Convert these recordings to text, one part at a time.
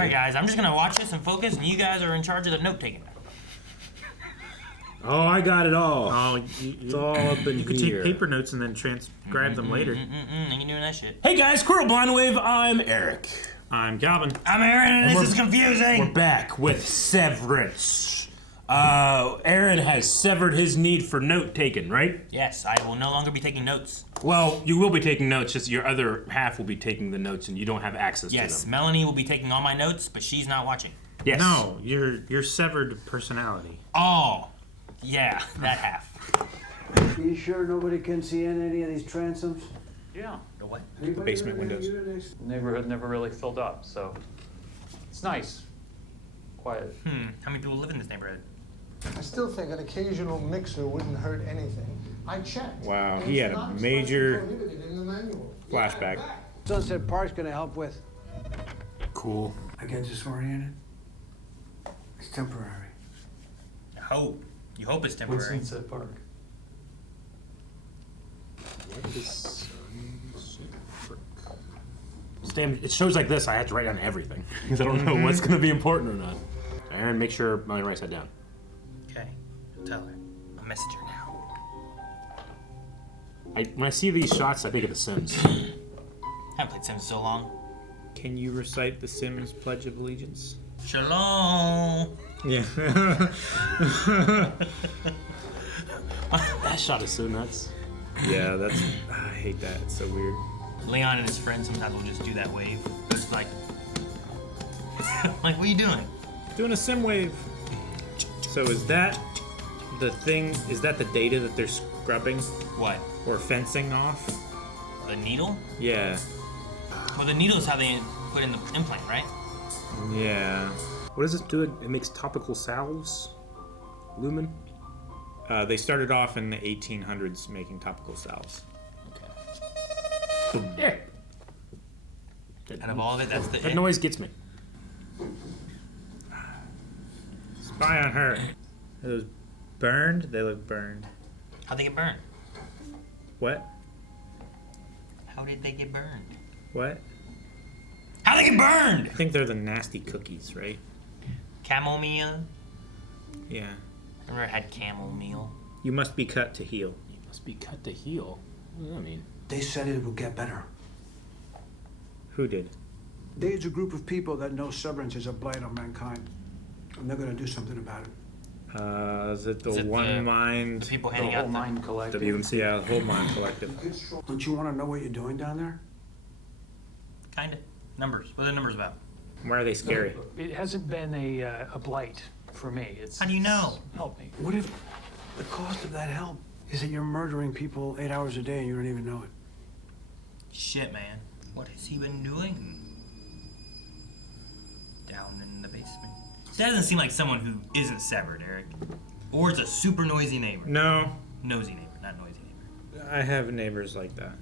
Alright guys, I'm just gonna watch this and focus, and you guys are in charge of the note-taking. Oh, I got it all. Oh, It's all up in you could here. take paper notes and then transcribe them later. I ain't doing that shit. Hey guys, Squirrel Blindwave, I'm Eric. I'm Calvin. I'm Aaron, and this is confusing! We're back with Severance. Aaron has severed his need for note-taking, right? Yes, I will no longer be taking notes. Well, you will be taking notes, just your other half will be taking the notes and you don't have access to Yes, them. Melanie will be taking all my notes, but she's not watching. Yes. No, your severed personality. Oh, yeah, that half. Are you sure nobody can see in any of these transoms? Yeah, The what? The basement windows. the neighborhood never really filled up, so it's nice. Quiet. How many people live in this neighborhood? I still think an occasional mixer wouldn't hurt anything. I checked. Wow, And he it's had a not major specially prohibited in the manual. flashback. Sunset Park's gonna help with. Cool. I get disoriented. It's temporary. I hope. You hope it's What's temporary. Sunset Park? Stan, it shows like this, I have to write down everything. Because I don't know what's going to be important or not. Aaron, make sure Melanie writes that down. Okay, I'll tell her. I'll message her now. When I see these shots, I think of The Sims. Haven't played Sims in so long. Can you recite the Sims Pledge of Allegiance? Shalom! Yeah. That shot is so nuts. Yeah, that's. I hate that. It's so weird. Leon and his friends sometimes will just do that wave. It's like, like, what are you doing? Doing a sim wave. So is that the thing? Is that the data that they're scrubbing What? or fencing off? The needle? Yeah. Well, the needle is how they put in the implant, right? Yeah. What does this do? It makes topical salves? Lumen? They started off in the 1800s making topical salves. Yeah. Out of all of it, that's the That it. noise gets me. Spy on her. Are those burned? They look burned. How'd they get burned? What? How did they get burned? What? How'd they get burned? I think they're the nasty cookies, right? Camel meal? Yeah. I've never had camel meal. You must be cut to heal. You must be cut to heal. What does that mean? They said it would get better. Who did? There's a group of people that know Severance is a blight on mankind. And they're gonna do something about it. Is it the Is it One the Mind? People The handing whole out the... mind collective. WMC, yeah, the Whole Mind Collective. Don't you wanna know what you're doing down there? Kinda. Numbers. What are the numbers about? Why are they scary? It hasn't been a blight for me. It's How do you know? help me. What if the cost of that help is that you're murdering people 8 hours a day and you don't even know it? Shit, man. What has he been doing? Down in the basement. That doesn't seem like someone who isn't severed, Eric. Or is a super noisy neighbor. No, Nosy neighbor, not noisy neighbor. I have neighbors like that.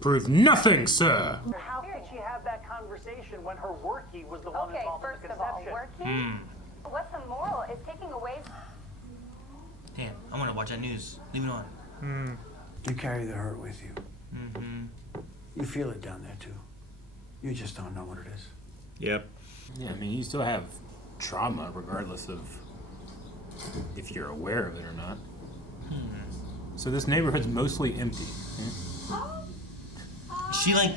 Prove nothing, sir. How could she have that conversation when her workie was the one Okay, involved first in the of all, conception? working. What's immoral is taking away. Damn, I'm gonna watch that news. Leave it on. You carry the hurt with you. Mm-hmm. You feel it down there too. You just don't know what it is. Yep. Yeah, I mean, you still have trauma regardless of if you're aware of it or not. So this neighborhood's mostly empty. She like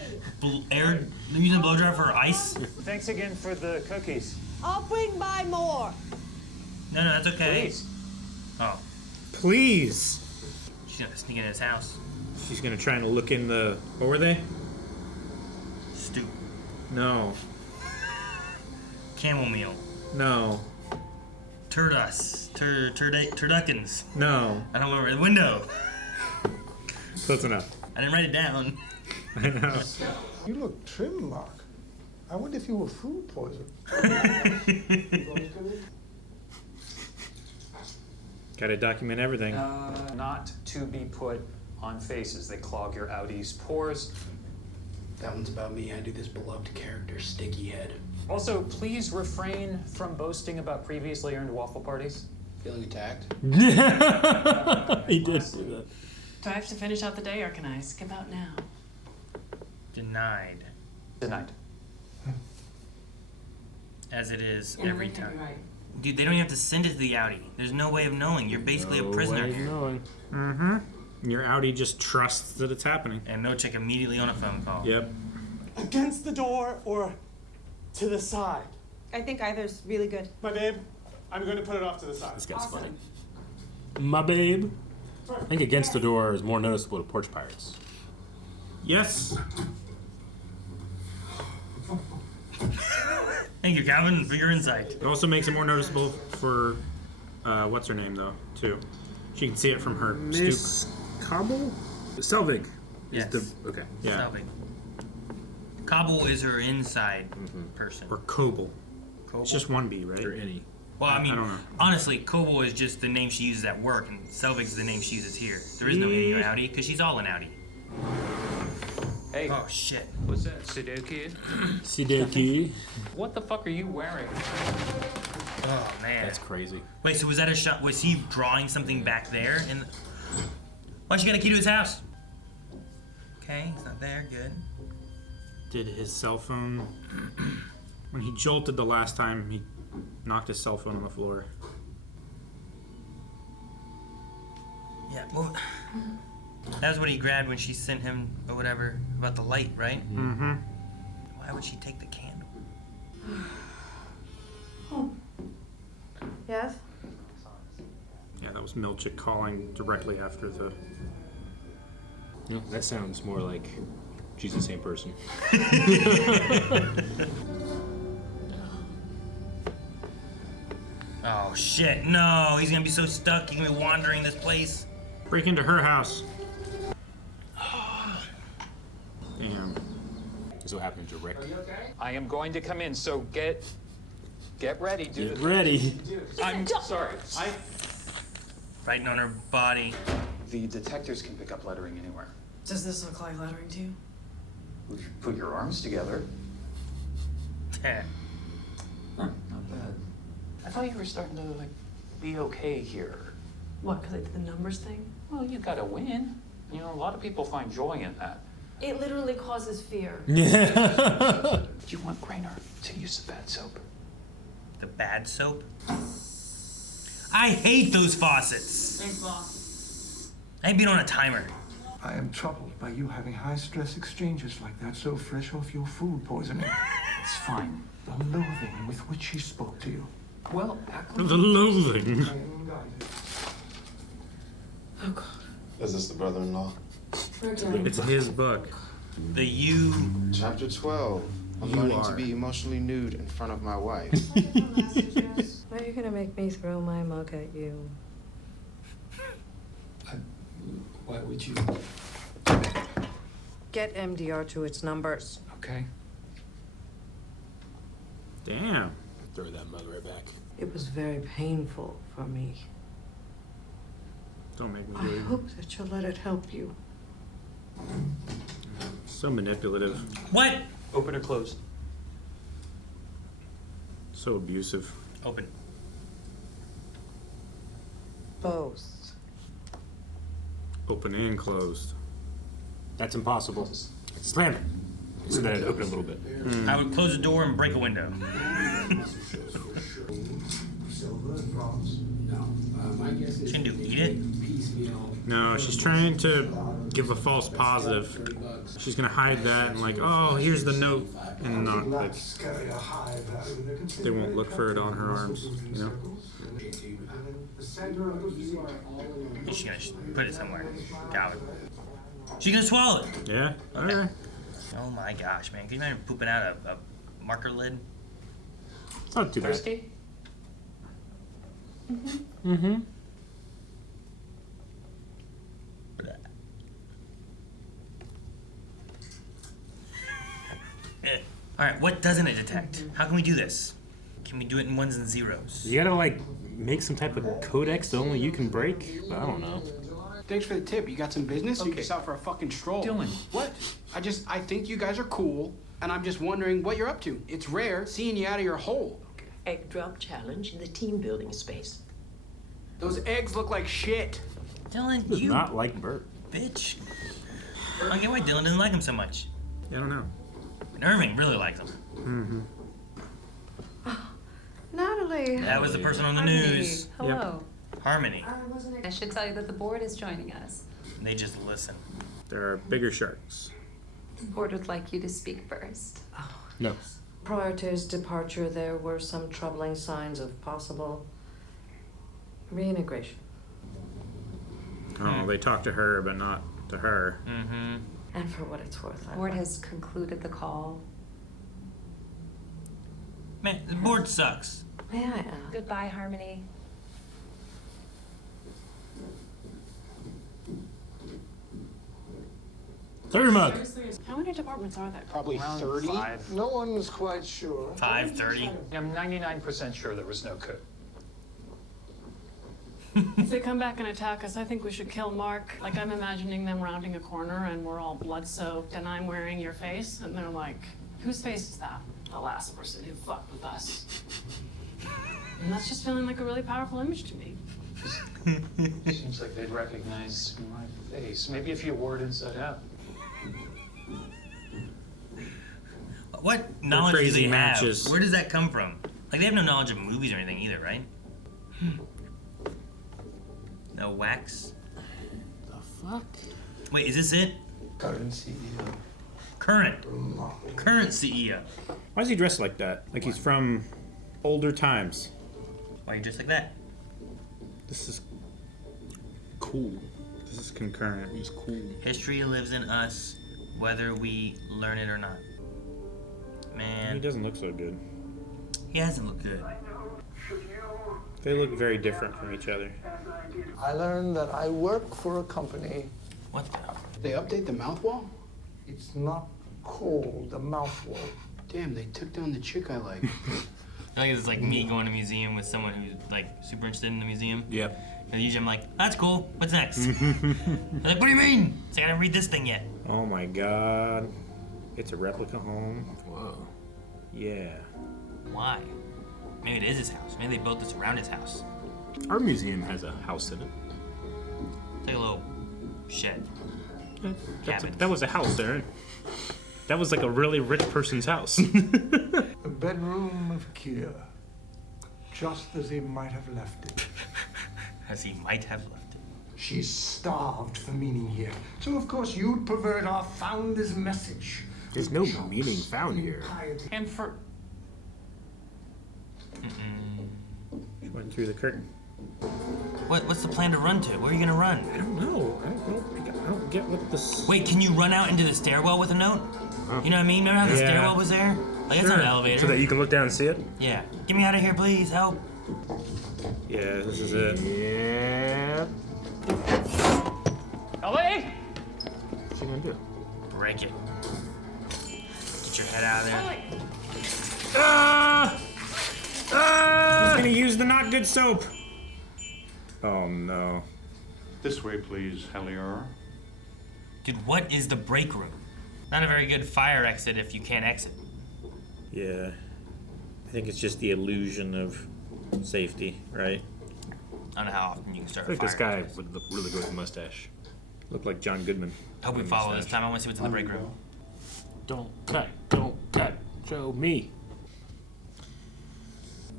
using a blow dryer for ice? Thanks again for the cookies. I'll bring by more. No, that's okay. Please. Oh, Please. she's gonna sneak into his house. She's gonna try and look in the. What were they? Stew. No. Camel meal. No. Turduckins. No. I don't know. The window. Close enough. I didn't write it down. I know. You look trim, Mark. I wonder if you were food poisoned. Gotta document everything. Not to be put on faces. They clog your Audi's pores. That one's about me. I do this beloved character, Sticky Head. Also, please refrain from boasting about previously earned waffle parties. Feeling attacked? He did do that. Do I have to finish out the day or can I skip out now? Denied. Denied. As it is Yeah, every I think time. you're right. Dude, they don't even have to send it to the Audi. There's no way of knowing. You're basically a prisoner way of here. knowing. Mm-hmm. Your Audi just trusts that it's happening. And no check immediately on a phone call. Yep. Against the door or to the side? I think either's really good. My babe, I'm going to put it off to the side. This guy's funny. My babe. I think against the door is more noticeable to porch pirates. Yes. Thank you, Calvin, for your insight. It also makes it more noticeable for what's her name though too. She can see it from her Miss Cobel? Selvig. Yes. Okay. Yeah. Selvig. Cobble is her inside person. Or Cobel. Cobble? It's just one B, right? Or any. Well, I mean, don't know. honestly, Cobble is just the name she uses at work, and Selvig is the name she uses here. There is no any Audi, because she's all an Audi. Hey, Oh, shit. what's that, Sudoku? Sideki. What the fuck are you wearing? Oh, man. That's crazy. Wait, so was that a shot? Was he drawing something back there? And why she got a key to his house? Okay, he's not there. Good. Did his cell phone when he jolted the last time he knocked his cell phone on the floor. Yeah. Well, that was what he grabbed when she sent him or whatever about the light, right? Mm-hmm. Why would she take the candle? Yes? Yeah, that was Milchick calling directly after the. No, that sounds more like she's the same person. Oh shit! No, he's gonna be so stuck. He's gonna be wandering this place. Break into her house. Damn. This will happen to Rick. I am going to come in, so get ready. Do Get the ready. I'm sorry. Writing on her body. The detectors can pick up lettering anywhere. Does this look like lettering to you? Put your arms together. Yeah. Not bad. I thought you were starting to like be okay here. What, because I did the numbers thing? Well, you gotta win. You know, a lot of people find joy in that. It literally causes fear. Do you want Grainer to use the bad soap? The bad soap. I hate those faucets. Thanks, boss. I ain't been on a timer. I am troubled by you having high-stress exchanges like that so fresh off your food poisoning. It's fine. The loathing with which he spoke to you. Well, The loathing. I am guided. Oh, God. Is this the brother-in-law? We're done. It's his book. The you. Chapter 12. I'm You learning are. to be emotionally nude in front of my wife. Why are you gonna make me throw my mug at you? Why would you? Get MDR to its numbers. okay. Damn. Throw that mug right back. It was very painful for me. Don't make me I do it. hope that you'll let it help you. So manipulative. What? Open or closed? So abusive. Open. Both. Open and closed. That's impossible. Slam it. So that it open a little bit. I would close the door and break a window. She can do eat it. No, she's trying to give a false positive. She's gonna hide that and like, oh, here's the note, and not like they won't look for it on her arms, you know? She's gonna put it somewhere. Got it. She's gonna swallow it. Yeah. Okay. Okay. Oh my gosh, man! Can you imagine pooping out a marker lid? It's not too bad. Thirsty? Mm-hmm. All right, what doesn't it detect? How can we do this? Can we do it in ones and zeros? You gotta like make some type of codex that only you can break. But I don't know. Thanks for the tip. You got some business? Okay. You just out for a fucking stroll. Dylan. What? I think you guys are cool, and I'm just wondering what you're up to. It's rare seeing you out of your hole. Egg drop challenge in the team building space. Those eggs look like shit. Dylan, Does you not like Bert. bitch. I don't get why Dylan doesn't like him so much. I don't know. And Irving really likes him. Mm-hmm. Natalie. That was the person on the news. Hello. Harmony. I should tell you that the board is joining us. They just listen. There are bigger sharks. The board would like you to speak first. No. Prior to his departure, there were some troubling signs of possible reintegration. Oh, they talked to her, but not to her. Mm-hmm. And for what it's worth, The board has concluded the call. Man, the board sucks. Yeah. Goodbye, Harmony. Third mug. How many departments are there? Probably Around 30. 5. No one's quite sure. 5:30. I'm 99% sure there was no coup. If they come back and attack us, I think we should kill Mark. Like, I'm imagining them rounding a corner and we're all blood-soaked and I'm wearing your face. And they're like, whose face is that? The last person who fucked with us. And that's just feeling like a really powerful image to me. Seems like they'd recognize my face. Maybe if you word inside out. What knowledge do crazy they matches. have? Where does that come from? Like, they have no knowledge of movies or anything either, right? No wax? The fuck? Wait, is this it? Current CEO. Current CEO. Why is he dressed like that? Like he's from older times. Why are you dressed like that? This is cool. This is concurrent. He's cool. History lives in us, whether we learn it or not. He Man, doesn't look so good. he hasn't looked good. They look very different from each other. I learned that I work for a company. What the? They update the mouth wall? It's not called the mouth wall. Damn, they took down the chick I like. I feel like it's like me going to a museum with someone who's like super interested in the museum. Yep. And usually I'm like, that's cool. What's next? They're like, what do you mean? It's like, I didn't read this thing yet. Oh my god. It's a replica home. Whoa. Yeah. Why? Maybe it is his house. Maybe they built this around his house. Our museum has a house in it. It's like a little shed. Cabin. That was a house, Aaron. That was like a really rich person's house. The bedroom of Kier. Just as he might have left it. As he might have left it. She's starved for meaning here. So of course you'd pervert our founder's message. There's no meaning found here. And for She went through the curtain. What's the plan to run to? Where are you gonna run? I don't know. I don't get what this. Wait, can you run out into the stairwell with a note? You know what I mean? Remember how the Yeah. stairwell was there? Like, that's not an elevator. So that you can look down and see it? Yeah. Get me out of here, please. Help. Yeah, this is it. Yeah. Ellie! What's he gonna do? Break it. Get your head out of there. Ah! Ah! He's gonna use the not good soap. Oh no. This way, please, Hellier. Dude, what is the break room? Not a very good fire exit if you can't exit. Yeah. I think it's just the illusion of safety, right? I don't know how often you can I start a think fire. this guy would look really good with a mustache. Look like John Goodman. I hope we follow this time. I want to see what's in the break room. Don't cut, show me.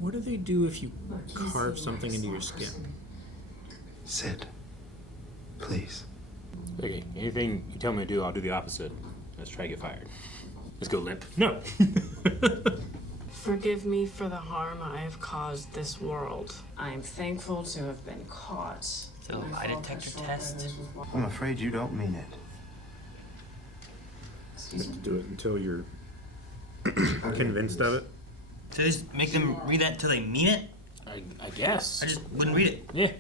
What do they do if you carve something into your skin? Sit. Please. Okay, anything you tell me to do, I'll do the opposite. Let's try to get fired. Let's go limp. No! forgive me for the harm I have caused this world. I am thankful to have been caught. Is it a lie detector test? I'm afraid you don't mean it. You have to do it until you're convinced of it. So just make them read that until they mean it? I guess. I just wouldn't read it. Yeah.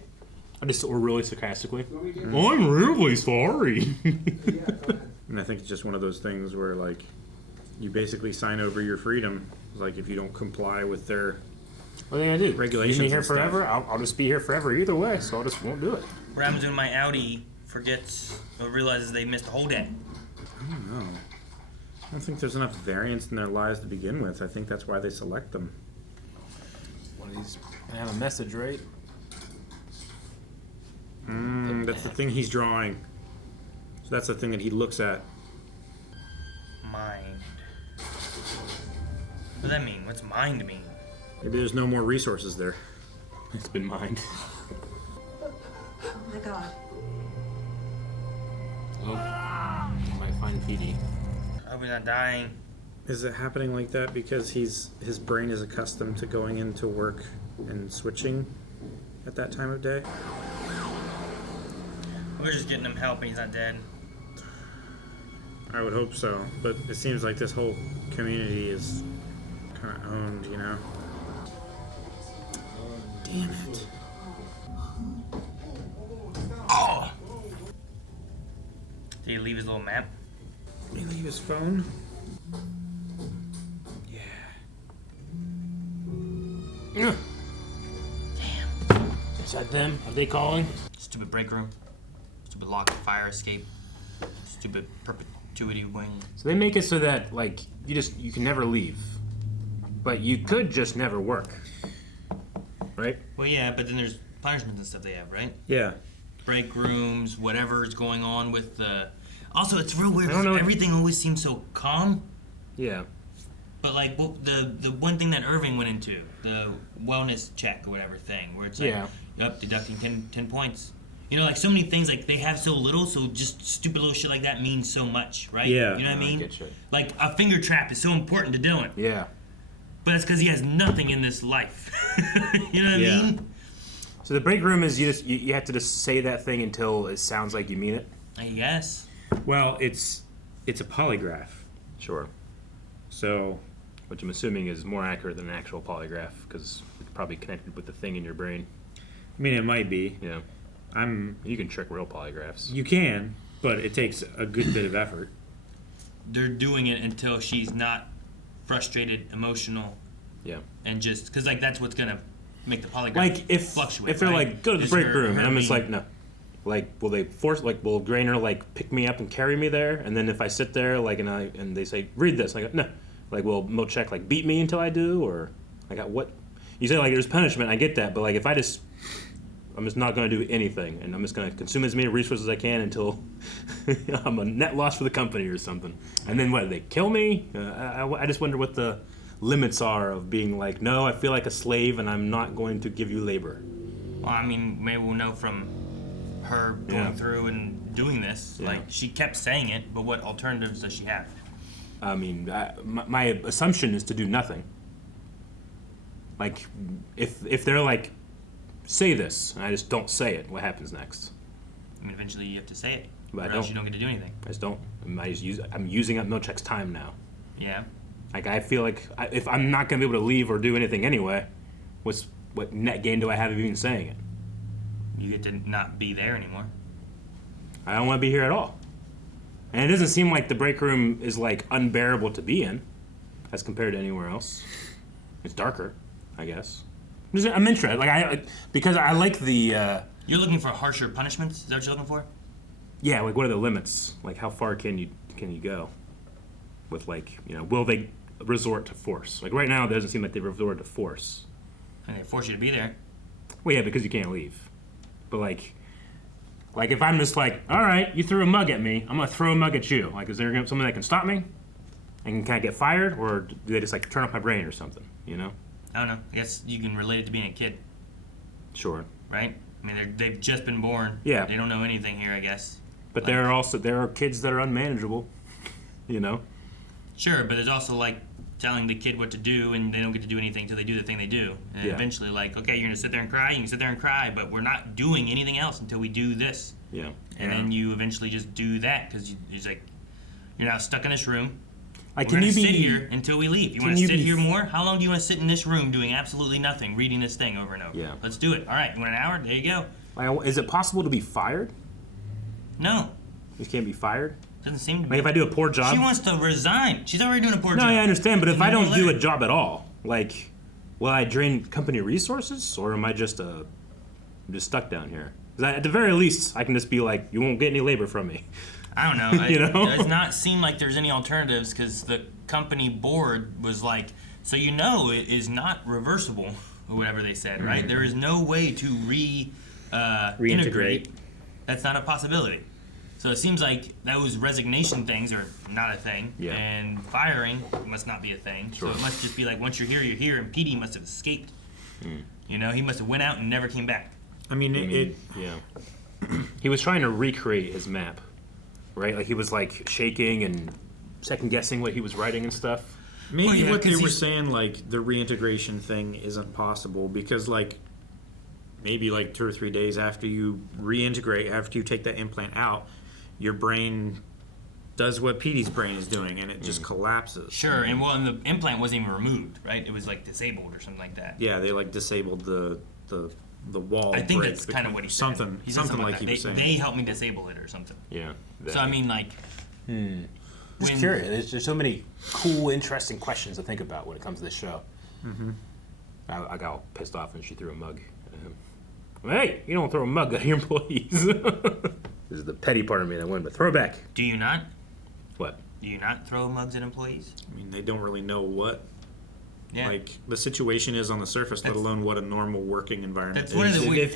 Or really sarcastically. I'm really sorry. And I think it's just one of those things where, like, you basically sign over your freedom. Like, if you don't comply with their What are they gonna do? regulations Leave me here and stuff. forever? I'll just be here forever either way, so I just won't do it. What happens when my Audi forgets or realizes they missed a whole day? I don't know. I don't think there's enough variance in their lives to begin with. I think that's why they select them. One of these gonna have a message, right? That's the thing he's drawing. So that's the thing that he looks at. Mind. What does that mean? What's mind mean? Maybe there's no more resources there. It's been mined. Oh my god. Oh, I might find Petey. I hope he's not dying. Is it happening like that because his brain is accustomed to going into work and switching at that time of day? We're just getting him help and he's not dead. I would hope so, but it seems like this whole community is kind of owned, you know? Damn it. Oh! Did he leave his little map? Did he leave his phone? Yeah. Damn. Is that them? Are they calling? Stupid break room. Stupid lock and fire escape. Stupid perpetuity wing. So they make it so that, like, you can never leave. But you could just never work. Right? Well, yeah, but then there's punishments and stuff they have, right? Yeah. Break rooms, whatever's going on with the... Also, it's real weird. I don't know. Everything always seems so calm. Yeah. But, like, the one thing that Irving went into, the wellness check or whatever thing, where it's like, up, deducting 10 points. You know, like, so many things, like, they have so little, so just stupid little shit like that means so much, right? Yeah. You know what I mean? Get you. Like, a finger trap is so important to Dylan. Yeah. But it's because he has nothing in this life. You know what I mean? So the break room is you have to just say that thing until it sounds like you mean it? I guess. Well, it's a polygraph. Sure. So... Which I'm assuming is more accurate than an actual polygraph, because it's probably connected with the thing in your brain. I mean, it might be. Yeah. You can trick real polygraphs. You can, but it takes a good bit of effort. They're doing it until she's not frustrated, emotional. Yeah. And just, because, like, that's what's going to make the polygraph like fluctuate. If they're like, go to the Is break her- room, her and I'm just being- like, no. Like, will they force, like, will Grainer, like, pick me up and carry me there? And then if I sit there, like, and they say, read this, I go, no. Like, will Milchek, like, beat me until I do? Or, like, what? You say, like, there's punishment, I get that, but, like, if I'm just not going to do anything, and I'm just going to consume as many resources as I can until I'm a net loss for the company or something. And then what, they kill me? I just wonder what the limits are of being like, no, I feel like a slave and I'm not going to give you labor. Well, I mean, maybe we'll know from her going through and doing this. Yeah. Like, she kept saying it, but what alternatives does she have? I mean, my assumption is to do nothing. Like, if they're like, say this, and I just don't say it, what happens next? I mean, eventually you have to say it, But or I else don't. you don't get to do anything. I just don't. I'm using up Milchek's time now. Yeah. Like, I feel like if I'm not going to be able to leave or do anything anyway, what net gain do I have of even saying it? You get to not be there anymore. I don't want to be here at all. And it doesn't seem like the break room is, like, unbearable to be in as compared to anywhere else. It's darker, I guess. I'm interested. Like, because I like the... You're looking for harsher punishments? Is that what you're looking for? Yeah, like, what are the limits? Like, how far can you go? With, like, will they resort to force? Like, right now, it doesn't seem like they resort to force. And they force you to be there. Well, yeah, because you can't leave. But, like if I'm just like, all right, you threw a mug at me, I'm going to throw a mug at you. Like, is there something that can stop me? And can I get fired? Or do they just, like, turn off my brain or something, I don't know. I guess you can relate it to being a kid. Sure. Right? I mean, they've just been born. Yeah. They don't know anything here, I guess. But there are kids that are unmanageable, Sure, but there's also, like, telling the kid what to do, and they don't get to do anything until they do the thing they do. And Yeah. eventually, like, okay, you're going to sit there and cry, you can sit there and cry, but we're not doing anything else until we do this. Yeah. And then you eventually just do that, because you're now stuck in this room. Like, We're can going you to sit be... here until we leave. You can want to you sit be- here more? How long do you want to sit in this room doing absolutely nothing, reading this thing over and over? Yeah. Let's do it. All right, you want an hour? There you go. Like, is it possible to be fired? No. You can't be fired? Doesn't seem to be. Like, if I do a poor job... She wants to resign. She's already doing a poor No, job. I understand, but if And I then don't we'll do let a her- job at all, like, will I drain company resources, or am I just I'm just stuck down here? 'Cause at the very least, I can just be like, you won't get any labor from me. I don't know. You know? It does not seem like there's any alternatives, because the company board was like, so it is not reversible, or whatever they said, right? There is no way to reintegrate. Reintegrate. That's not a possibility. So it seems like those resignation things are not a thing, Yeah. and firing must not be a thing. Sure. So it must just be like once you're here, and Petey must have escaped. You know, he must have went out and never came back. I mean, yeah. He was trying to recreate his map, right? Like he was like shaking and second guessing what he was writing and stuff. Maybe what they were saying, like the reintegration thing isn't possible because like maybe like 2 or 3 days after you reintegrate, after you take that implant out, your brain does what Petey's brain is doing, and it just collapses. Sure, and the implant wasn't even removed, right? It was like disabled or something like that. Yeah, they like disabled the wall. I think break that's kind of what he said. something. He said Something like that. he was saying. They helped me disable it or something. Yeah. So I mean, like, Just curious. There's so many cool, interesting questions to think about when it comes to this show. Mm-hmm. I got all pissed off when she threw a mug at him. Hey, you don't throw a mug at your employees. This is the petty part of me that went, but throw it back. Do you not? What? Do you not throw mugs at employees? I mean, they don't really know what Yeah. like the situation is on the surface, let alone what a normal working environment That's is. one of the weird,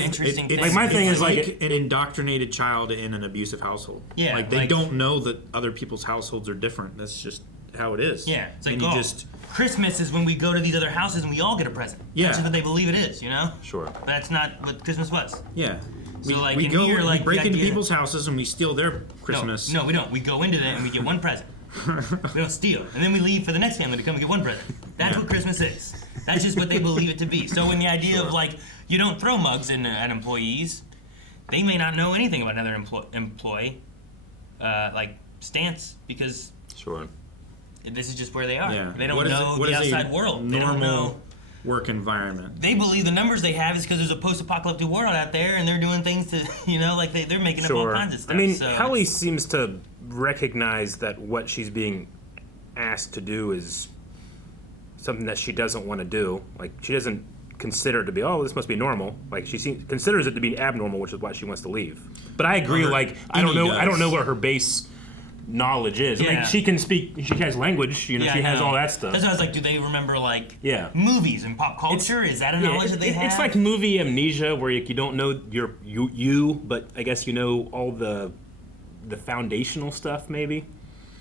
interesting things. Like my thing is like an indoctrinated child in an abusive household. Yeah, like they like- don't know that other people's households are different. That's just how it is. Yeah, it's like, and you oh, just Christmas is when we go to these other houses and we all get a present. Yeah. That's what they believe it is, you know? Sure. But that's not what Christmas was. yeah. So, like, we in go, here, like, we break the into idea- people's houses and we steal their Christmas. No, we don't. We go into that and we get one present. We don't steal. And then we leave for the next family to come and get one present. That's what Christmas is. That's just what they believe it to be. So when the idea of, like, you don't throw mugs at employees, they may not know anything about another employee, like, stance, because sure. this is just where they are. Yeah. They don't What is know it- what the is a outside world. They don't normal know. work environment. They believe the numbers they have is because there's a post-apocalyptic world out there, and they're doing things to, you know, like they're making up all Sure. kinds of stuff. I mean, so Kelly seems to recognize that what she's being asked to do is something that she doesn't want to do. Like, she doesn't consider it to be, oh, this must be normal. Like, considers it to be abnormal, which is why she wants to leave. But I agree. Like, I don't know what her base knowledge is. I Yeah. mean, she can speak. She has language. You know, Yeah, she I has know. all that stuff. That's why I was like, do they remember, like, Yeah. movies and pop culture? Is that a knowledge that they have? It's like movie amnesia, where you don't know you, but I guess you know all the foundational stuff, maybe.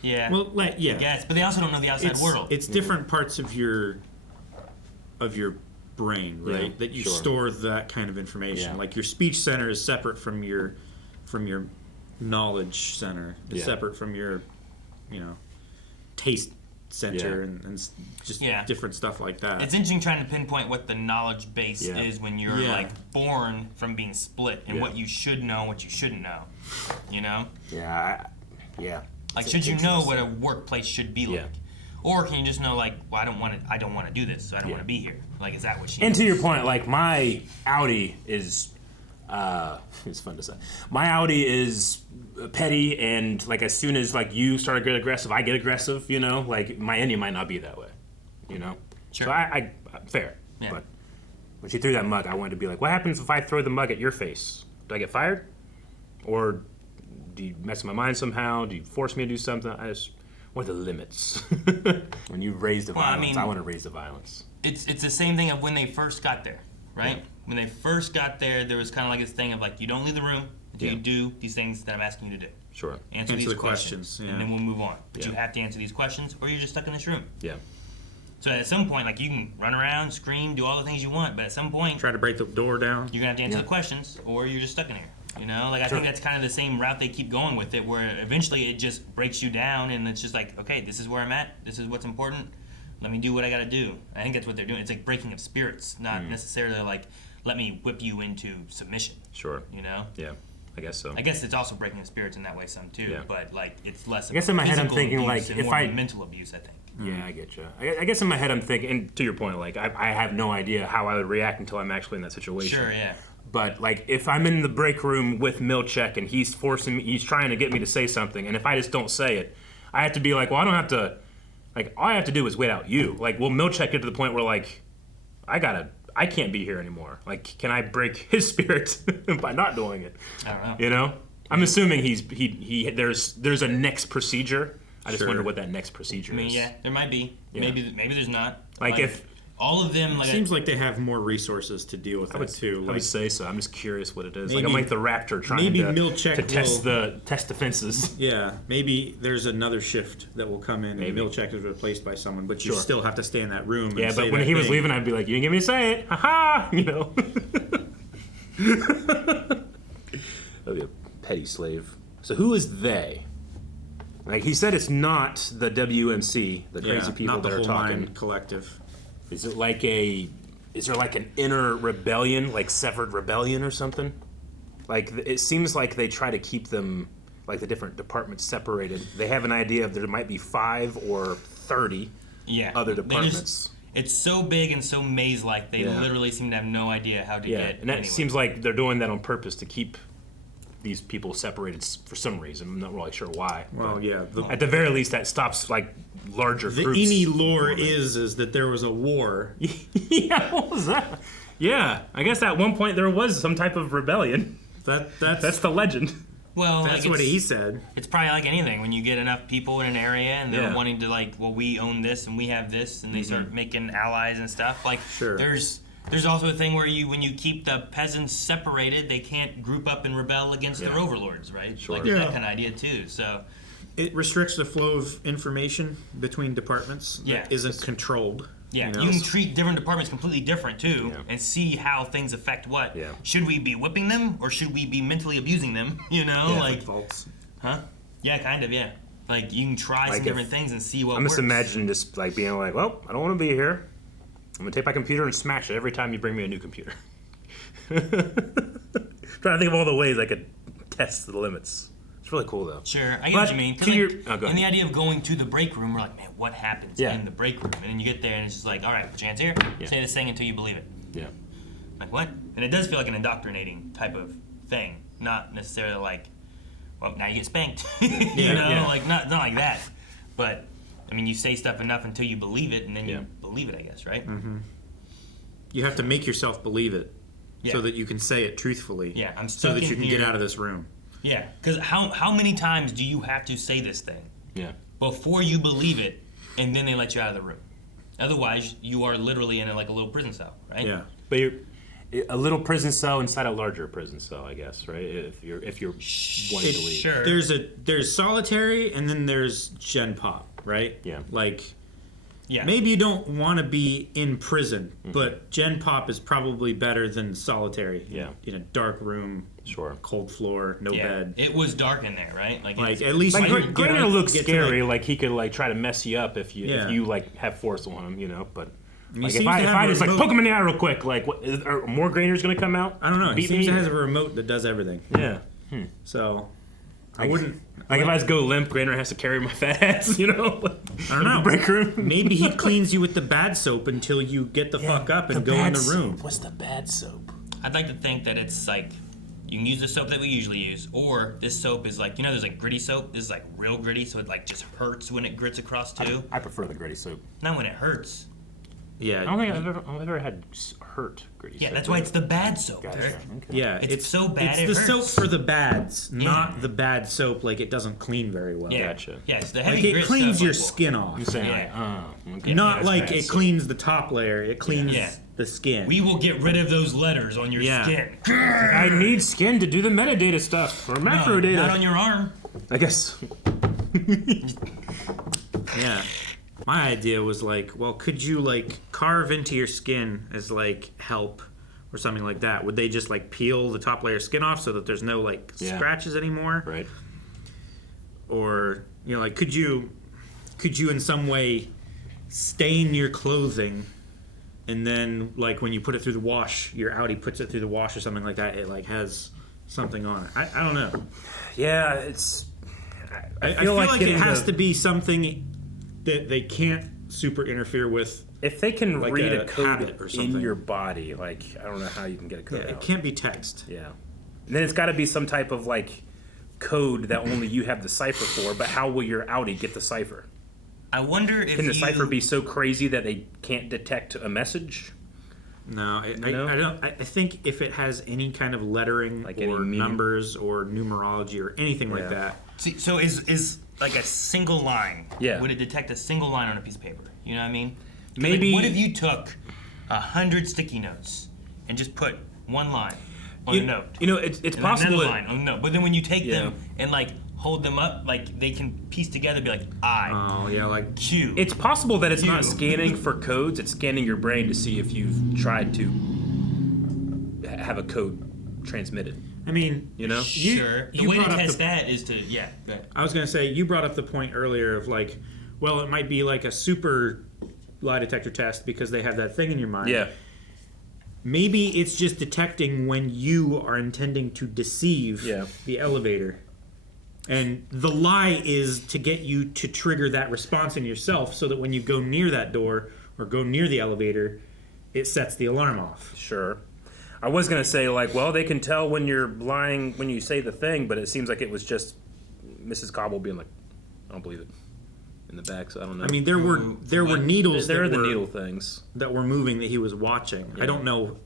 Yeah. Well, yeah. Yes, but they also don't know the outside world. It's different parts of your brain, right? Yeah, that you sure. store that kind of information. Yeah. Like your speech center is separate from your knowledge center. It's Yeah. separate from your, taste center Yeah. and just Yeah. different stuff like that. It's interesting trying to pinpoint what the knowledge base Yeah. is when you're Yeah. like born from being split, and Yeah. what you should know, and what you shouldn't know. You know, Yeah. like It's should you know what interesting. a workplace should be like, Yeah. or can you just know like, well, I don't want to do this, so I don't Yeah. want to be here. Like, is that what she? And knows? to your point, like my Audi is, it's fun to say. My Audi is petty, and like as soon as like you start to get aggressive, I get aggressive. You know, like my ending might not be that way. You know, Sure. So I fair. Yeah. But when she threw that mug, I wanted to be like, what happens if I throw the mug at your face? Do I get fired, or do you mess with my mind somehow? Do you force me to do something? What are the limits? When you raise the Well, I violence, mean- I want to raise the violence. It's the same thing of when they first got there, right? Yeah. When they first got there, there was kind of like this thing of like, you don't leave the room until Yeah. you do these things that I'm asking you to do. Sure. Answer these the questions, questions, yeah. and then we'll move on. But you Yeah. have to answer these questions, or you're just stuck in this room. Yeah. So at some point, like, you can run around, scream, do all the things you want, but at some point, Try to break the door down. you're gonna have to answer Yeah. the questions, or you're just stuck in here. You know, like I Sure. think that's kind of the same route they keep going with it, where eventually it just breaks you down, and it's just like, okay, this is where I'm at. This is what's important. Let me do what I gotta do. I think that's what they're doing. It's like breaking of spirits, not necessarily like, let me whip you into submission. Sure. You know. Yeah. I guess so. I guess it's also breaking of spirits in that way some too, Yeah. but like it's less. I guess in my head I'm physical thinking, abuse like, and if more I- mental abuse, I think. Yeah, I get you. I guess in my head I'm thinking, and to your point, like I have no idea how I would react until I'm actually in that situation. Sure, yeah. But like if I'm in the break room with Milchek and he's forcing me, he's trying to get me to say something, and if I just don't say it, I have to be like, well, I don't have to. Like all I have to do is wait out you. Like, will Milchek get to the point where like I can't be here anymore? Like, can I break his spirit by not doing it? I don't know. You know, I'm assuming there's a next procedure. I just Sure. wonder what that next procedure I mean, is. yeah, there might be. Yeah. Maybe there's not. Like if all of them. Like Seems like they have more resources to deal with that too. I would say so. I'm just curious what it is. Maybe, I'm like the Raptor trying to test defenses. Yeah, maybe there's another shift that will come in and Milchek is replaced by someone, but you still have to stay in that room. Yeah, and but say when he was leaving, I'd be like, "You didn't get me to say it, haha!" You know. That'd be a petty slave. So who is they? Like he said, it's not the WMC, the crazy people not the that are whole talking. Mind collective. Is there like an inner rebellion, like severed rebellion or something? Like it seems like they try to keep them, like the different departments, separated. They have an idea of there might be 5 or 30 other departments. It's so big and so maze-like. They literally seem to have no idea how to get. And that seems like they're doing that on purpose to keep these people separated for some reason. I'm not really sure why. Well, at the very least, that stops like larger the groups. The Ini lore is that there was a war. Yeah, what was that? Yeah, I guess at one point there was some type of rebellion. That's the legend. Well, that's what he said. It's probably like anything. When you get enough people in an area and they're wanting to like, well, we own this and we have this, and they start making allies and stuff. Like, there's also a thing where when you keep the peasants separated, they can't group up and rebel against their overlords, right? Sure. Like that kind of idea too. So it restricts the flow of information between departments that isn't controlled. Yeah, you can treat different departments completely different too, and see how things affect what. Yeah. Should we be whipping them or should we be mentally abusing them? You know, like faults. Huh? Yeah, kind of. Yeah. Like you can try some different things and see what. I'm works. just imagining just like being like, well, I don't want to be here. I'm gonna take my computer and smash it every time you bring me a new computer. Trying to think of all the ways I could test the limits. It's really cool though. Sure, I get what you mean. And the idea of going to the break room, we're like, man, what happens in the break room? And then you get there and it's just like, all right, put your hands here, say this thing until you believe it. Yeah. Like what? And it does feel like an indoctrinating type of thing, not necessarily like, well, now you get spanked. You know, like not like that. But I mean, you say stuff enough until you believe it, and then you believe it, I guess, right? Mm-hmm. You have to make yourself believe it so that you can say it truthfully. Yeah, I'm so that you can get out of this room. Yeah, because how many times do you have to say this thing? Yeah. Before you believe it, and then they let you out of the room. Otherwise, you are literally in like a little prison cell, right? Yeah. But you're a little prison cell inside a larger prison cell, I guess, right? If you're wanting to leave. Sure. There's solitary, and then there's Gen Pop, right? Yeah. Like. Yeah. Maybe you don't want to be in prison, but Gen Pop is probably better than solitary. Yeah. In a dark room, cold floor, no bed. It was dark in there, right? Like at least like Grainer looks scary. Like he could like try to mess you up if you like have force on him, you know. But like if I just like poke him in the eye real quick, like what, are more Grainers gonna come out? I don't know. He seems to have a remote that does everything. Yeah. So I wouldn't. Like if I just go limp, Grainer has to carry my fat ass, you know? I don't know. Break room. Maybe he cleans you with the bad soap until you get the fuck up and go in the room. What's the bad soap? I'd like to think that it's like you can use the soap that we usually use, or this soap is like, you know, there's like gritty soap. This is like real gritty, so it like just hurts when it grits across too. I prefer the gritty soap. Not when it hurts. Yeah. I don't think I've ever had hurt gritty soap. Yeah, that's why it's the bad soap, Derek. Okay. Yeah, it's so bad it's it the hurts. soap for the bads, not the bad soap like it doesn't clean very well. Yeah. Gotcha. Yeah, it's the heavy Like it grit cleans stuff, your like, skin off. I'm saying okay. Not like bad it soap. cleans the top layer. It cleans the skin. We will get rid of those letters on your skin. I need skin to do the metadata stuff or macro data. Not on your arm. I guess. Yeah. My idea was like, well, could you like carve into your skin as like help or something like that? Would they just like peel the top layer of skin off so that there's no like scratches anymore? Right. Or, you know, like could you in some way stain your clothing and then like when you put it through the wash, your Audi puts it through the wash or something like that, it like has something on it. I don't know. Yeah, it's I feel like it has to be something that they can't super interfere with. If they can like read a code or something in your body, like I don't know how you can get a code out. It can't be text. Yeah. And then it's got to be some type of like code that only you have the cipher for, but how will your Audi get the cipher? I wonder if Can the cipher be so crazy that they can't detect a message? No, I don't. I think if it has any kind of lettering like or numbers or numerology or anything like that. See, so is like a single line. Yeah. Would it detect a single line on a piece of paper? You know what I mean? Maybe. Like, what if you took 100 sticky notes and just put one line on a note? You know, it's and possible. Another line on a note. But then when you take them and like hold them up, like they can piece together, be like I. Oh yeah, like Q. It's possible that it's Q. not scanning for codes. It's scanning your brain to see if you've tried to have a code transmitted. I mean, you know, Sure. The way to test that is to I was gonna say you brought up the point earlier of like, well, it might be like a super lie detector test because they have that thing in your mind. Yeah. Maybe it's just detecting when you are intending to deceive the elevator. And the lie is to get you to trigger that response in yourself so that when you go near that door or go near the elevator, it sets the alarm off. Sure. I was going to say, like, well, they can tell when you're lying when you say the thing, but it seems like it was just Mrs. Cobble being like, I don't believe it, in the back, so I don't know. I mean, there were needles. There are that the were, needle things that were moving that he was watching. Yeah. I don't know,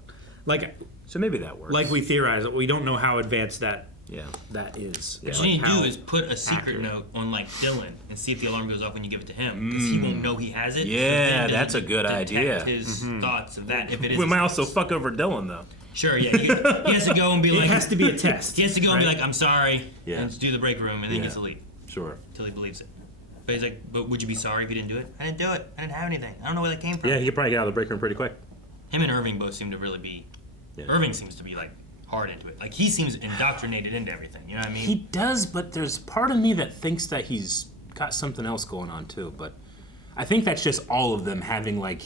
like, so maybe that works. Like we theorized, we don't know how advanced that that is. What you need to do is put a secret note on like Dylan and see if the alarm goes off when you give it to him, because he won't know he has it. Yeah, so that's a good detect idea. His thoughts of that if it is. We might also fuck over Dylan though. Sure, yeah. He has to go and be like. It has to be a test. He has to go and be right? like, I'm sorry, Yeah. and just do the break room, and then he gets to leave. Sure. Until he believes it. But he's like, but would you be sorry if you didn't do it? I didn't do it. I didn't have anything. I don't know where that came from. Yeah, he could probably get out of the break room pretty quick. Him and Irving both seem to really be. Yeah. Irving seems to be like hard into it. Like he seems indoctrinated into everything. You know what I mean? He does, but there's part of me that thinks that he's got something else going on too. But I think that's just all of them having like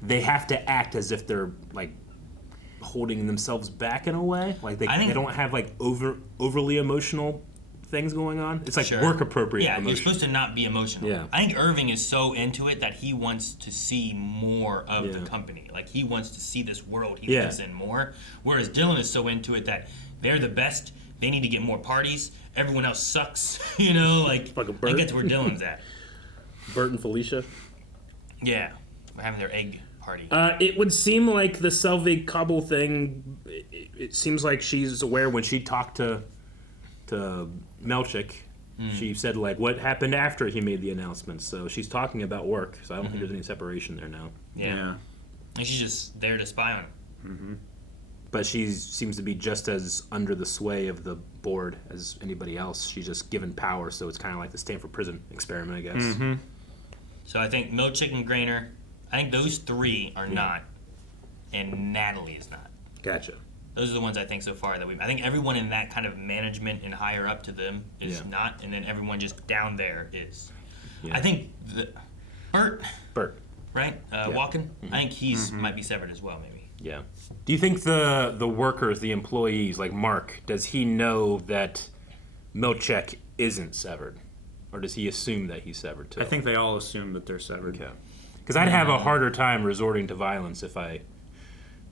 they have to act as if they're like holding themselves back in a way. Like they don't have like overly emotional things going on. It's like work appropriate. Yeah, emotion. you're supposed to not be emotional. Yeah. I think Irving is so into it that he wants to see more of the company. Like he wants to see this world he lives in more. Whereas Dylan is so into it that they're the best. They need to get more parties. Everyone else sucks. You know, like I think that's where Dylan's at. Bert and Felicia. Yeah, we're having their egg party. It would seem like the Selvig Cobble thing. It seems like she's aware when she talked to Melchick. She said like what happened after he made the announcement. So she's talking about work. So I don't think there's any separation there now. Yeah. And she's just there to spy on him. Mm-hmm. But she seems to be just as under the sway of the board as anybody else. She's just given power, so it's kind of like the Stanford prison experiment, I guess. Mm-hmm. So I think Milchick and Grainer, I think those three are not, and Natalie is not. Gotcha. Those are the ones I think so far that I think everyone in that kind of management and higher up to them is not, and then everyone just down there is. Yeah. I think Bert, right? Walken. I think he's might be severed as well, maybe. Yeah. Do you think the workers, the employees, like Mark, does he know that Milchick isn't severed? Or does he assume that he's severed too? I think they all assume that they're severed. Okay. Because I'd have a harder time resorting to violence if I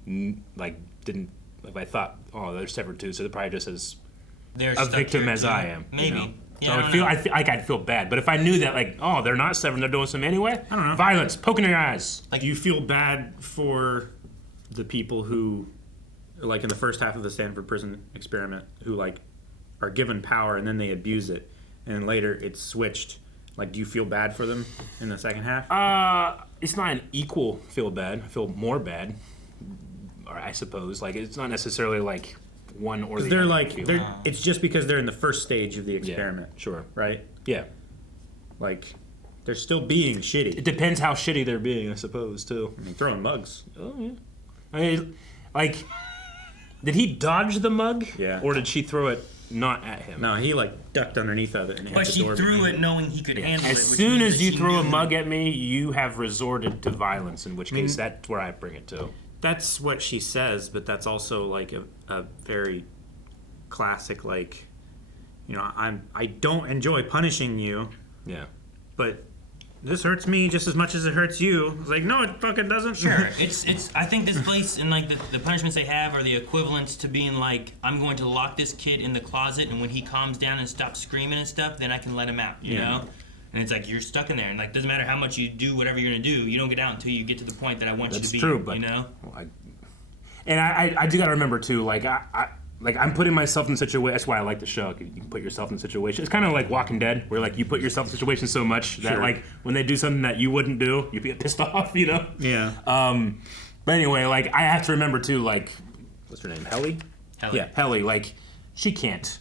if I thought, oh, they're severed too, so they're probably just as a victim as I am. Maybe. You know? Yeah, so I feel like I'd feel bad. But if I knew that, like, oh, they're not severed, they're doing something anyway, I don't know. Violence, poking in your eyes. Like, you feel bad for the people who, like in the first half of the Stanford prison experiment, who like are given power and then they abuse it, and then later it's switched. Like, do you feel bad for them in the second half? It's not an equal feel bad. I feel more bad, or I suppose. Like, it's not necessarily like one or the they're other. Like, it's just because they're in the first stage of the experiment. Yeah, sure. Right? Yeah. Like, they're still being shitty. It depends how shitty they're being, I suppose, too. I mean, throwing mugs. Oh, yeah. I mean, like, did he dodge the mug? Yeah. Or did she throw it not at him? No, he like ducked underneath of it and hit But the she door threw behind it him. knowing he could handle it. As soon as you throw a mug at me, you have resorted to violence, in which case that's where I bring it to. That's what she says, but that's also like a very classic, like, you know, I don't enjoy punishing you. Yeah. But this hurts me just as much as it hurts you. It's like, no, it fucking doesn't. Sure. It's. I think this place and like the punishments they have are the equivalents to being like, I'm going to lock this kid in the closet, and when he calms down and stops screaming and stuff, then I can let him out. You know. And it's like you're stuck in there, and like doesn't matter how much you do whatever you're gonna do, you don't get out until you get to the point that I want you to be. True, but you know. I do gotta remember too. Like like I'm putting myself in a situation. That's why I like the show. You can put yourself in a situation. It's kind of like Walking Dead, where like you put yourself in situations so much that like when they do something that you wouldn't do, you get pissed off. You know. Yeah. But anyway, like I have to remember too, like what's her name, Helly? Helly. Yeah, Helly. Like she can't,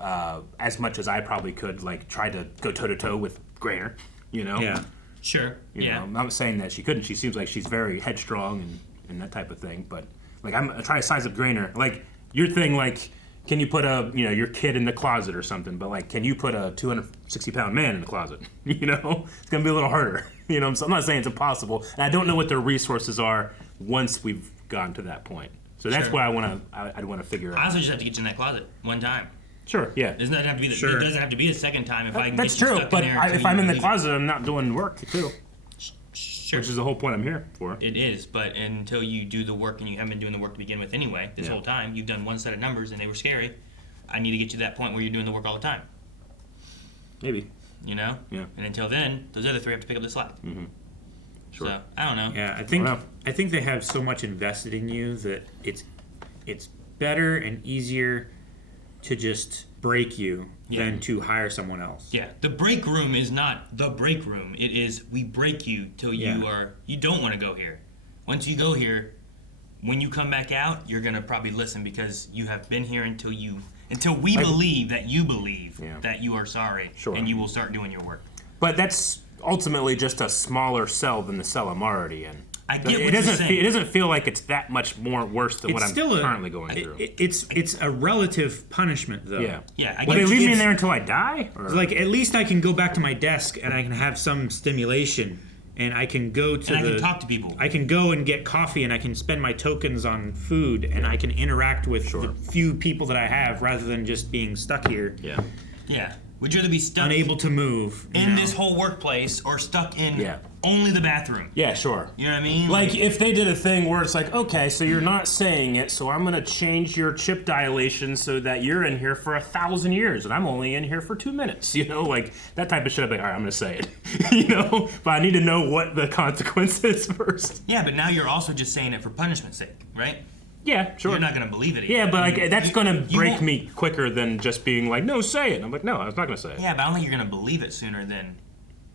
as much as I probably could, like try to go toe to toe with Grainer. You know. Yeah. Sure. You know, I'm not saying that she couldn't. She seems like she's very headstrong and that type of thing. But like I'm trying to size up Grainer. Like your thing, like can you put your kid in the closet or something? But like, can you put a 260-pound man in the closet? You know, it's gonna be a little harder. You know, so I'm not saying it's impossible. And I don't know what their resources are once we've gotten to that point. So that's what I'd want to figure out. I also just have to get you in that closet one time. Sure, yeah. It doesn't have to be the, It doesn't have to be the second time if I can That's get you true, stuck but in there. if I'm in the closet, I'm not doing work too. Sure. Which is the whole point I'm here for. It is, but until you do the work, and you haven't been doing the work to begin with anyway, this whole time, you've done one set of numbers and they were scary. I need to get you to that point where you're doing the work all the time. Maybe. You know? Yeah. And until then, those other three have to pick up the slack. Mm-hmm. Sure. So, I don't know. Yeah, I think they have so much invested in you that it's better and easier to just break you than to hire someone else. Yeah, the break room is not the break room. It is we break you till you don't want to go here. Once you go here, when you come back out, you're gonna probably listen because you have been here until we believe that you believe that you are sorry, and you will start doing your work. But that's ultimately just a smaller cell than the cell I'm already in. I get it what doesn't you're saying. It doesn't feel like it's that much more worse than what I'm currently going through. It's a relative punishment, though. Yeah. Yeah. Will they leave me in there until I die? Or? Like, at least I can go back to my desk and I can have some stimulation, and I can go to I can talk to people. I can go and get coffee, and I can spend my tokens on food, and I can interact with the few people that I have rather than just being stuck here. Yeah. Yeah. Would you rather be stuck unable to move in this whole workplace or stuck in only the bathroom? Yeah, sure. You know what I mean? Like if they did a thing where it's like, okay, so you're not saying it, so I'm gonna change your chip dilation so that you're in here for 1,000 years and I'm only in here for 2 minutes. You know, like that type of shit. I'd be like, all right, I'm gonna say it. You know, but I need to know what the consequence is first. Yeah, but now you're also just saying it for punishment's sake, right? Yeah, sure. You're not gonna believe it. Yeah, but like that's gonna break me quicker than just being like, no, say it. I'm like, no, I was not gonna say it. Yeah, but I don't think you're gonna believe it sooner than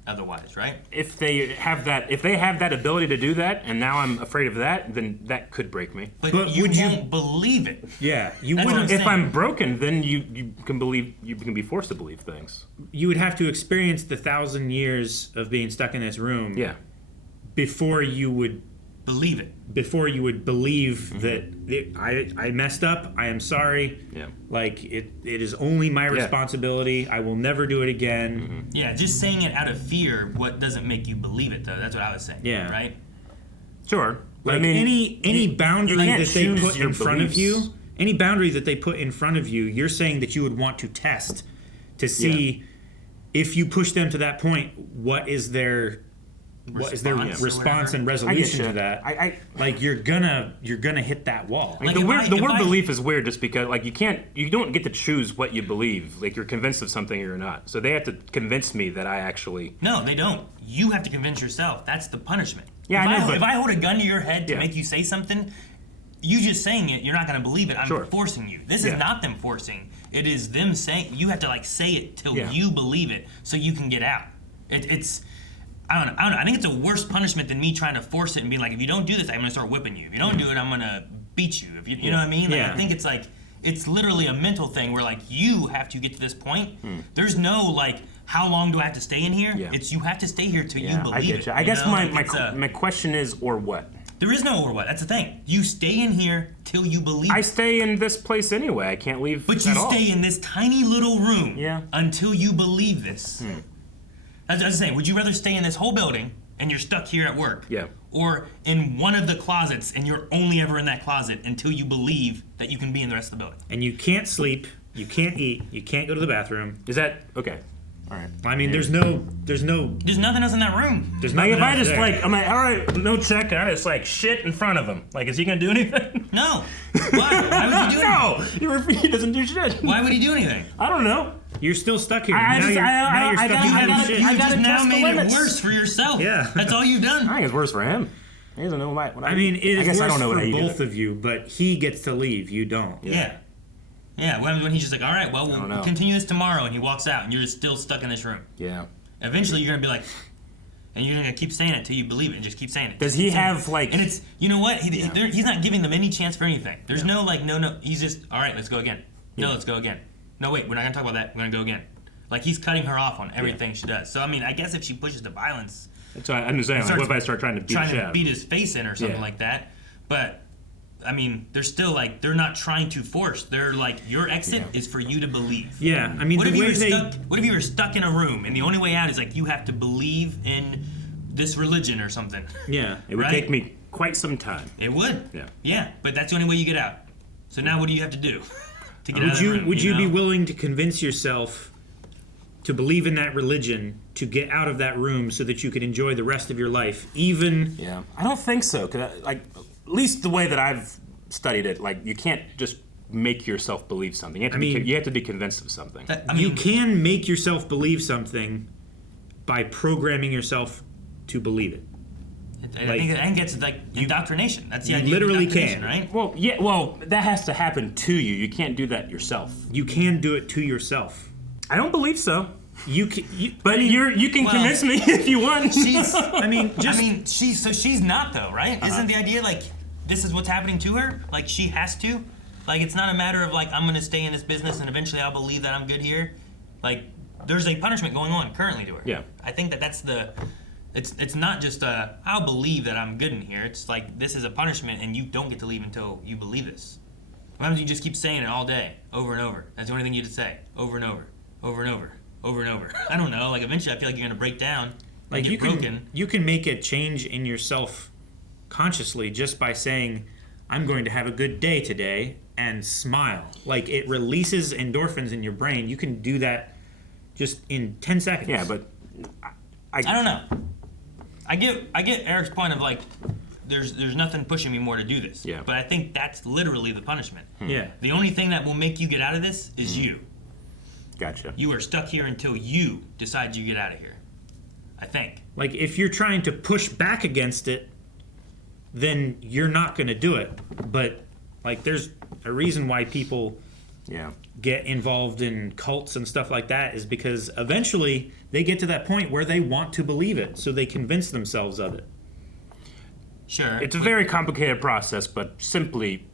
otherwise, right? If they have that ability to do that, and now I'm afraid of that, then that could break me. But you won't believe it. Yeah, you That's wouldn't. If I'm broken, then you can be forced to believe things. You would have to experience the 1,000 years of being stuck in this room. Yeah. Before you would believe it. Before you would believe that I messed up. I am sorry. Yeah. Like it is only my responsibility. I will never do it again. Yeah, just saying it out of fear. What doesn't make you believe it though? That's what I was saying. Yeah. Right. Sure. Like I mean, any boundary that they put in front of beliefs. you, any boundary that they put in front of you, you're saying that you would want to test to see if you push them to that point, what is their response and resolution to that? Like you're gonna hit that wall. Like the word belief is weird just because like you don't get to choose what you believe. Like you're convinced of something or you're not. So they have to convince me that I actually. No, they don't. You have to convince yourself. That's the punishment. Yeah, I know. If I hold a gun to your head to make you say something, you just saying it, you're not gonna believe it. I'm forcing you. This is not them forcing. It is them saying. You have to like say it till you believe it, so you can get out. It's. I don't know. I think it's a worse punishment than me trying to force it and be like, if you don't do this, I'm gonna start whipping you. If you don't do it, I'm gonna beat you. If you know what I mean? Like, I think it's like it's literally a mental thing where like you have to get to this point. There's no like, how long do I have to stay in here? It's you have to stay here till you believe I get it. you. I guess my question is, or what? There is no or what. That's the thing. You stay in here till you believe. I stay in this place anyway. I can't leave. But you stay in this tiny little room. Yeah. Until you believe this. As I was saying, would you rather stay in this whole building and you're stuck here at work? Yeah. Or in one of the closets and you're only ever in that closet until you believe that you can be in the rest of the building? And you can't sleep, you can't eat, you can't go to the bathroom. Is that okay? All right. I mean, there's nothing else in that room. There's like nothing if I else just there. like I'm like, all right, no check, I just like shit in front of him. Like, is he gonna do anything? No. Why would he do anything? No, he doesn't do shit. Why would he do anything? I don't know. You're still stuck here. I just now made it worse for yourself. Yeah. That's all you've done. I think it's worse for him. He doesn't know what I mean, it is I guess worse I don't know for what I both of you, but he gets to leave. You don't. Yeah. Yeah, what happens when he's just like, all right, well, I don't we'll know. continue this tomorrow, and he walks out, and you're just still stuck in this room. Yeah. Eventually, you're gonna be like, and you're gonna keep saying it till you believe it, and just keep saying it. Does he have like? And it's, you know what? He's not giving them any chance for anything. There's no like, no. He's just, all right, let's go again. No, let's go again. No, wait, we're not gonna talk about that. We're gonna go again. Like he's cutting her off on everything she does. So I mean, I guess if she pushes to violence, That's what I'm saying. Like, what if I start trying to beat his face in or something like that? But I mean, they're still like they're not trying to force. They're like your exit is for you to believe. Yeah, I mean, what if the you way were they stuck? What if you were stuck in a room and the only way out is like you have to believe in this religion or something? Yeah, it would take me quite some time. It would. Yeah. Yeah, but that's the only way you get out. So now what do you have to do to get out of the room? Would you know? be willing to convince yourself to believe in that religion to get out of that room so that you could enjoy the rest of your life, even? Yeah, I don't think so. Cause like at least the way that I've studied it, like you can't just make yourself believe something. You have to be convinced of something. You can make yourself believe something by programming yourself to believe it. I think it's like indoctrination. That's the idea. Literally of indoctrination, can. right? Well, yeah. Well, that has to happen to you. You can't do that yourself. You can do it to yourself. I don't believe so. You can, you can convince me if you want. She's. She's not though, right? Isn't the idea like this is what's happening to her? Like she has to. Like it's not a matter of like I'm gonna stay in this business and eventually I'll believe that I'm good here. Like there's a punishment going on currently to her. Yeah. I think that's the. It's not just I'll believe that I'm good in here. It's like this is a punishment and you don't get to leave until you believe this. What happens if you just keep saying it all day, over and over? That's the only thing you have to say, over and over, over and over, over and over. I don't know. Like eventually, I feel like you're gonna break down. Like get broken. You can make a change in yourself consciously just by saying, "I'm going to have a good day today," and smile. Like it releases endorphins in your brain. You can do that just in 10 seconds. Yeah, but I don't know. I get Eric's point of like, there's nothing pushing me more to do this. Yeah. But I think that's literally the punishment. Yeah. The only thing that will make you get out of this is you. Gotcha. You are stuck here until you decide you get out of here. I think. Like if you're trying to push back against it, then you're not going to do it. But like there's a reason why people get involved in cults and stuff like that is because eventually they get to that point where they want to believe it, so they convince themselves of it. Sure. It's a very complicated process, but simply,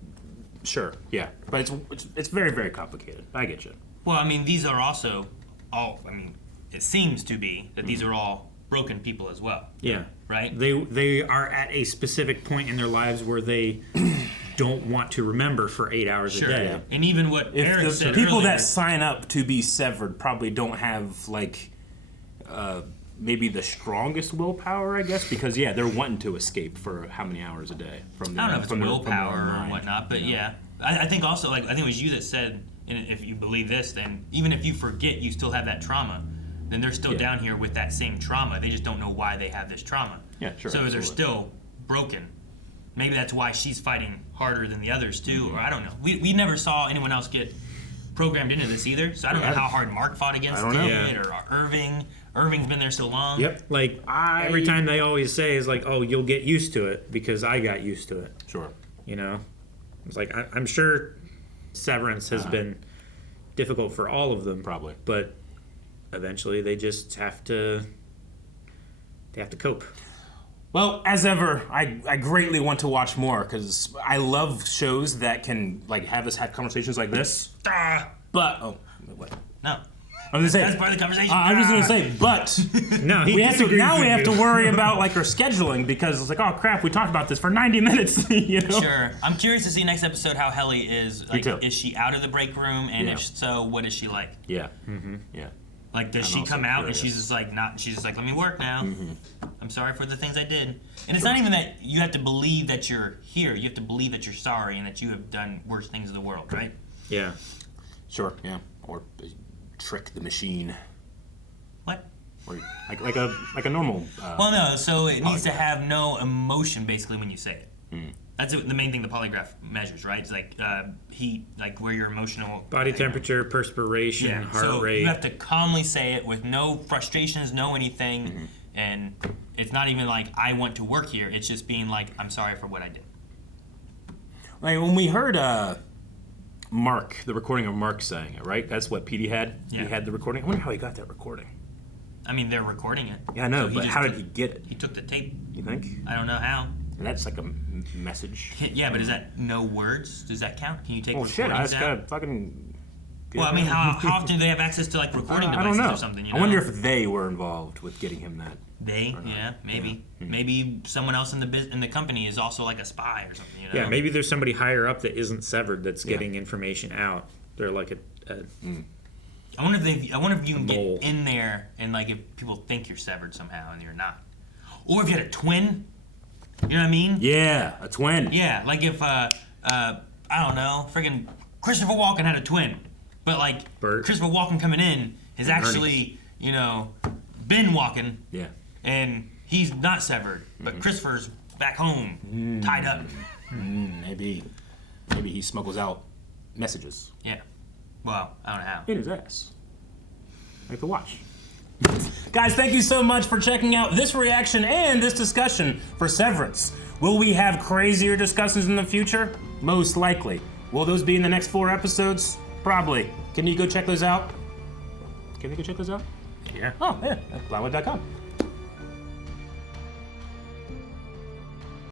sure, yeah. But it's very, very complicated. I get you. Well, I mean, these are also all, I mean, it seems to be that these are all broken people as well. Yeah. Right? They are at a specific point in their lives where they don't want to remember for 8 hours a day. And even what Eric said people earlier, that sign up to be severed probably don't have like maybe the strongest willpower, I guess, because they're wanting to escape for how many hours a day from their, I don't know if it's from their willpower or mind, whatnot, but you know? I think also, like, I think it was you that said, and if you believe this, then even if you forget you still have that trauma, then they're still down here with that same trauma. They just don't know why they have this trauma. Yeah, sure. So they're absolutely. still broken. Maybe that's why she's fighting harder than the others too, or I don't know. We never saw anyone else get programmed into this either, so I don't know how hard Mark fought against it, or Irving. Irving's been there so long. Yep. Like every time they always say is like, "Oh, you'll get used to it," because I got used to it. Sure. You know, it's like I'm sure Severance has been difficult for all of them, probably, but eventually they just have to cope. Well, as ever, I greatly want to watch more because I love shows that can like have us have conversations like this. But what? No. I was gonna say That's part of the conversation. I was gonna say, but no, we have to worry about like our scheduling because it's like, oh crap, we talked about this for 90 minutes. You know? Sure. I'm curious to see next episode how Helly is. Like, too. is she out of the break room? And if so, what is she like? Yeah. Mm-hmm. Yeah. Like, does she come out and she's just like not? She's just like, let me work now. Mm-hmm. I'm sorry for the things I did. And it's not even that you have to believe that you're here. You have to believe that you're sorry and that you have done worse things in the world, right? Yeah. Sure. Yeah. Or trick the machine. What? Or like a normal. Well, no. So it needs to have no emotion, basically, when you say it. Mm. That's the main thing the polygraph measures, right? It's like heat, like where your emotional Body temperature, perspiration, heart so rate. you have to calmly say it with no frustrations, no anything, Mm-hmm. and it's not even like I want to work here. It's just being like I'm sorry for what I did. Like when we heard Mark, the recording of Mark saying it, right? That's what Petey had. Yeah. He had the recording. I wonder how he got that recording. I mean, they're recording it. Yeah, I know, So but just how took- did he get it? He took the tape. You think? I don't know how. And that's like a message. Yeah, but is that no words? Does that count? Can you take Well, shit, I recordings just out? gotta fucking. Well, I mean, how often do they have access to like recording I devices don't know. or something? You know? I wonder if they were involved with getting him that. They, yeah, maybe. Maybe someone else in the company is also like a spy or something. You know? Yeah, maybe there's somebody higher up that isn't severed that's getting information out. They're like a I wonder if you can mole. get in there and like if people think you're severed somehow and you're not, or if you had a twin. You know what I mean? Yeah, a twin. Yeah, like if I don't know, friggin' Christopher Walken had a twin, but like Bert. Christopher Walken coming in is And Ernie. actually Ben Walken. Yeah. And he's not severed, but Christopher's back home, tied up. Maybe he smuggles out messages Yeah. Well, I don't know how. in his ass. Like the watch. Guys, thank you so much for checking out this reaction and this discussion for Severance. Will we have crazier discussions in the future? Most likely. Will those be in the next 4 episodes? Probably. Can you go check those out? Can you go check those out? Yeah. Oh, yeah, at plowwood.com.